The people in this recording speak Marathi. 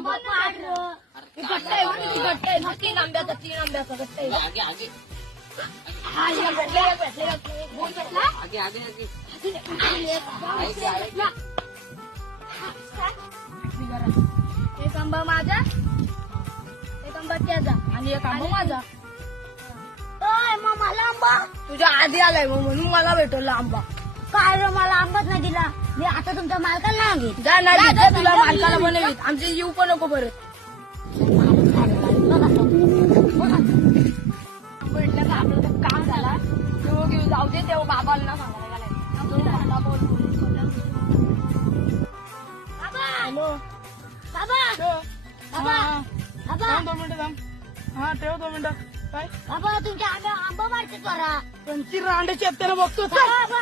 आंबा पाड र. हे गट्टा आहे बघ, किती गट्टा आहे. हा, 3 आंब्याचा गट्टा आहे. आगे आगे हा, हे भेटले. बोल भेटला. आगे आगे आगे एक आंबा माझा, एक आंबा त्याचा आणि एक आंबा माझा. मग मला आंबा तुझ्या आधी आलाय मग म्हणून मला भेटवला आंबा. काय रे, मला आंबाच नाही दिला. मी आता तुमच्या मालकाला सांगेन. जा नाही दिला तुला मालकाला बनवीत. आमचे जीव पण नको परत. भेटलं का आपलं तर काम झाला. तेव्हा घेऊन जाऊ दे, तेव्हा बाबाला ना सांगायला गेलाय. हॅलो बाबा 2 मिनिटं थांब. हा ठेव 2 मिनिटं. काय बाबा तुमच्या आंबा मारते त्वरा. कोणती रांड्याची आपल्याला बघतो. बाबा